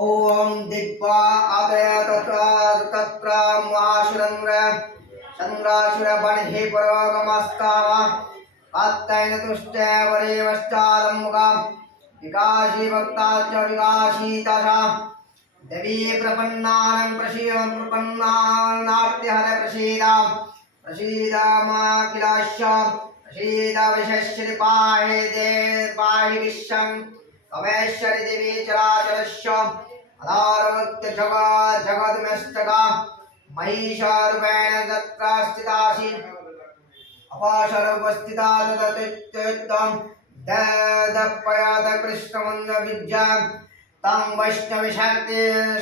ओम दिग्वा आदय तत्र तत्र महाशुरंग्र संग्राशुर बणहे परोगमस्तावा आत्तैन तुष्टे वरे वष्टालमुगा विकाशी भक्ता च विकाशीतशा देवी प्रपन्नानं प्रपन्नानार्त्यहर प्रसीद मा किलाश्च प्रसीद विशश्री पाहि विश्वं कमेश्वरी देवी चराचरस्य आधारवत्य जगदमस्तका महिषारूपेण तत्र स्थितासि अपाशरूपस्थिता तदतित्यं ददपयाद कृष्णमन्द विद्या तं वैष्णवी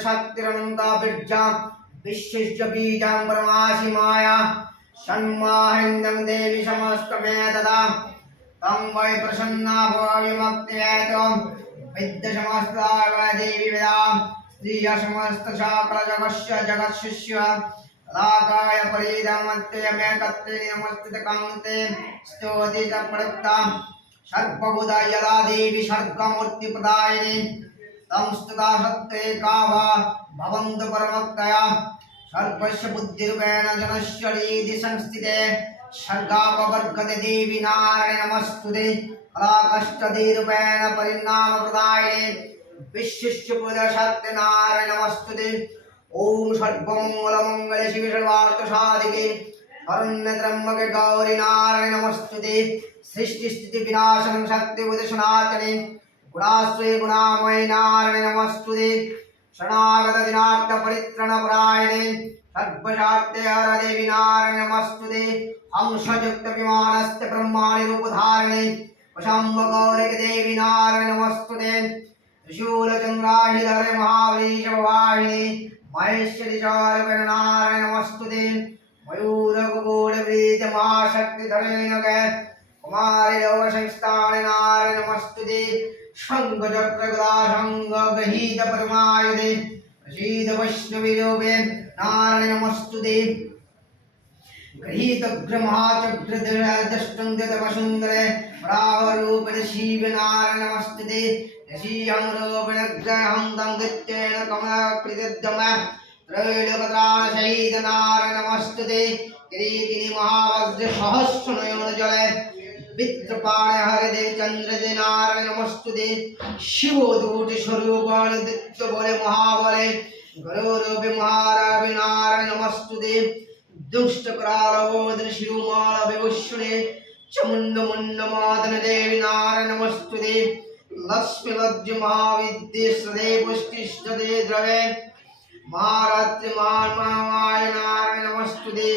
शक्तिरनन्ता विद्या विशिष्य बीजां परमासि माया षण्माहिन्दं देवी समस्तमे ददा तं वै प्रसन्ना भविमक्त्येतं विद्यसमस्ता देवी वेदां स्त्रिय समस्त सकलजगस्य जगत्शिष्य तदाकाय परिदमत्यमे कत्ते नमस्ते कान्ते स्तोति च प्रयुक्तां सर्वबुधा यदा देवी सर्गमूर्तिप्रदायिनी तं स्तुता सत्ते कावा भवन्तु परमक्तया सर्वस्य बुद्धिरूपेण जनश्वरीति संस्थिते सर्गापवर्गते देवी नारायण नमस्तुते कलाकष्टधिरूपेण परिणामप्रदायिने विशिष्य पूजशक्ति नारायण नमस्तुते ओम सर्वमंगलमंगले शिवे सर्वार्थसाधिके शरण्यत्र्यंबके गौरी नारायण नमस्तुते सृष्टि स्थिति विनाशनं शक्ति उदसनातने गुणाश्रय गुणामय नारायण नमस्तुते शरणागत दिनार्थ परित्रणपरायणे सर्वशाक्ते हर देवी नारायण नमस्तुते हंसयुक्त विमानस्ते ब्रह्माणि रूपधारिणे वशंब गौरिक देवी नारायण नमस्तुते त्रिशूलचन्द्राहिधरे महावृषभवाहिनी महेश्वरी चारुपेण नारायण नमस्तुते मयूरगुगूढवृत महाशक्तिधरे नगे कुमारी लोकसंस्थाने नारायण नमस्तुते शङ्खचक्रगदा शङ्खगृहीत परमायुधे प्रसीद वैष्णवीरूपे नारायण नमस्तुते गृहीतग्रमहाचक्रदृष्टं वसुन्धरे वराहरूपेण शिव नारायण नमस्तुते यशीहं रूपेण ग्रहं तं दित्येन कमलप्रतिद्यम त्रैलोकत्राणसहित नारायण नमस्तुते किरीटिनी महावज्र सहस्रनयन जले वित्रपाणे हरिदेव चंद्रदे नारायण नमस्तुते शिवदूत स्वरूप दित्य बले महाबले गुरुरूपे महारावे नारायण नमस्तुते दुष्ट करालवोदन शिवमाल विभूषणे चमुंड मुंड मादन देवी नारायण नमस्तुते लक्ष्मी लज्ज महाविद्ये सदे पुष्टिष्ठदे द्रवे महारात्रि महामाय नारायण नमस्तुते।